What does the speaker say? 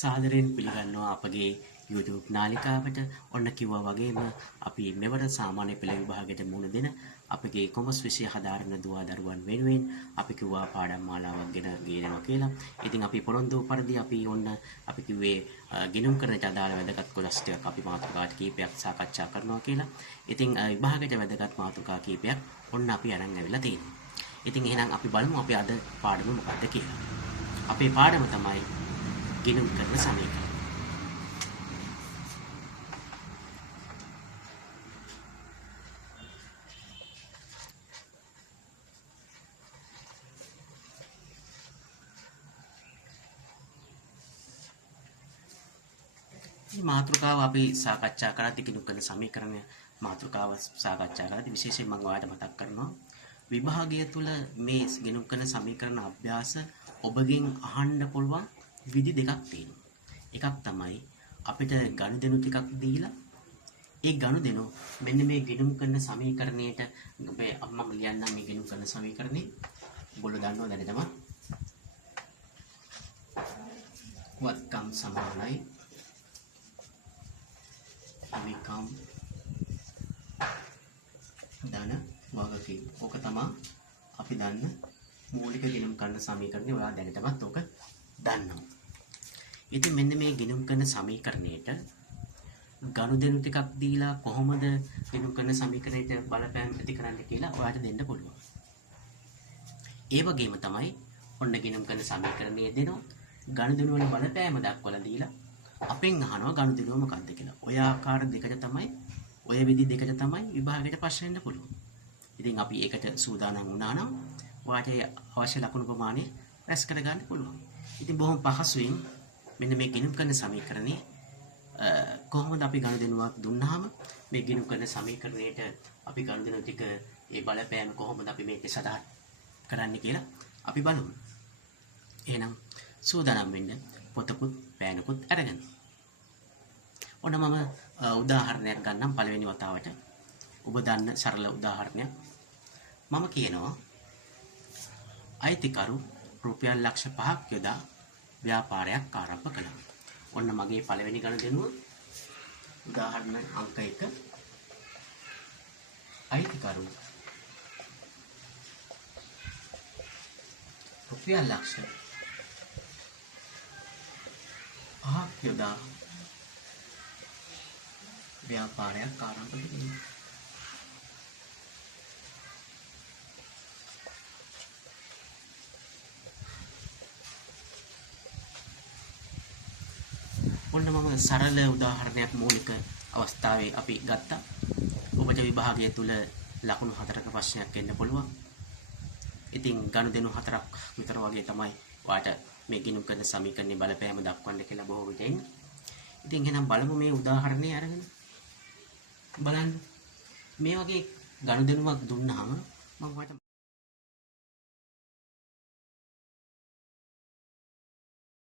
සාදරයෙන් පිළිගන්නවා අපගේ YouTube නාලිකාවට. ඔන්න කිව්වා වගේම අපි මෙවර සාමාන්‍ය පෙළ විභාගයට මුහුණ දෙන අපගේ කොමර්ස් විෂය හදාරන දුවා දරුවන් වෙනුවෙන් අපි කිව්වා පාඩම් මාලාවක් ගෙනනවා කියලා. ඉතින් අපි පොරොන්දු පරිදි අපි ඔන්න අපි කිව්වේ ගිණුම් කරනට අදාළ වැදගත් කොටස් ටිකක් අපි මාතෘකා කීපයක් සාකච්ඡා කරනවා කියලා. ඉතින් විභාගයට වැදගත් මාතෘකා කීපයක් ඔන්න අපි අරන් ඇවිල්ලා තියෙනවා. ඉතින් එහෙනම් අපි බලමු අපි අද පාඩම මොකක්ද කියලා. අපේ පාඩම තමයි ගිණුම් කරන සමීකරණ. මේ මාතෘකාව අපි සාකච්ඡා කරද්දී ගිණුම් කරන සමීකරණ මාතෘකාව සාකච්ඡා කරද්දී විශේෂයෙන් මම ඔයාලට මතක් කරනවා විභාගය තුල මේ ගිණුම් කරන සමීකරණ අභ්‍යාස ඔබගෙන් අහන්න පුළුවන් විදි දෙකක් තියෙනවා. එකක් තමයි අපිට ගනුදෙනු ටිකක් දීලා ඒ ගනුදෙනු මෙන්න මේ ගිණුම් කරන සමීකරණයට මේ මම ලියන්නම් මේ ගිණුම් කරන සමීකරණේ ඔයගොල්ලෝ දන්නවා දැනටම වත්කම් සමානයි අවිකම් ධන වගකීම්. ඕක තමයි අපි දන්න මූලික ගිණුම් කරන සමීකරණය. ඔයා දැනටමත් ඕක දන්නවා. ඉතින් මෙන්න මේ ගිණුම් කරන සමීකරණයට ගනුදෙනු ටිකක් දීලා කොහොමද ගිණුම් කරන සමීකරණයට බලපෑම් ඇති කරන්න කියලා ඔයාලට දෙන්න පුළුවන්. ඒ වගේම තමයි ඔන්න ගිණුම් කරන සමීකරණයේ දෙනවා ගනුදෙනු වල බලපෑම දක්වලා දීලා අපෙන් අහනවා ගනුදෙනුව මොකක්ද කියලා. ඔය ආකාර දෙකට තමයි ඔය විදි දෙකට තමයි විභාගයට ප්‍රශ්න එන්න පුළුවන්. ඉතින් අපි ඒකට සූදානම් වුණා නම් ඔයාට අවශ්‍ය ලකුණු ප්‍රමාණය රැස් කරගන්න පුළුවන්. ඉතින් බොහොම පහසුවෙන් මෙන්න මේ ගිණුම් කරන සමීකරණේ කොහොමද අපි ගනුදෙනුවක් දුන්නාම මේ ගිණුම් කරන සමීකරණයට අපි ගනුදෙනු ටික ඒ බලපෑම කොහොමද අපි මේක සදාහන් කරන්න කියලා අපි බලමු. එහෙනම් සූදානම් වෙන්න පොතකුත් පෑනකුත් අරගෙන. ඔන්න මම උදාහරණයක් ගන්නම් පළවෙනි වතාවට. ඔබ දන්න සරල උදාහරණයක්. මම කියනවා අයිතිකරු රුපියල් ලක්ෂ 5ක් යොදා ව්‍යාපාරයක් ආරම්භ කළා. ඔන්න මගේ පළවෙනි ගනුදෙනුව උදාහරණ අංක 1. අයිතිකරු රුපියල් ලක්ෂ 5ක් යොදා ව්‍යාපාරයක් ආරම්භ කළා. ඔන්න මම සරල උදාහරණයක් මූලික අවස්ථාවේ අපි ගත්තා. ඔබට විභාගය තුල ලකුණු 4ක ප්‍රශ්නයක් එන්න පුළුවන්. ඉතින් ගනුදෙනු 4ක් විතර වගේ තමයි ඔයාට මේ ගිණුම් කරන සමීකරණේ බලපෑම දක්වන්න කියලා බොහෝ විට එන්නේ. ඉතින් එහෙනම් බලමු මේ උදාහරණය අරගෙන. බලන්න. මේ වගේ ගනුදෙනුවක් දුන්නාම මම ඔයාලට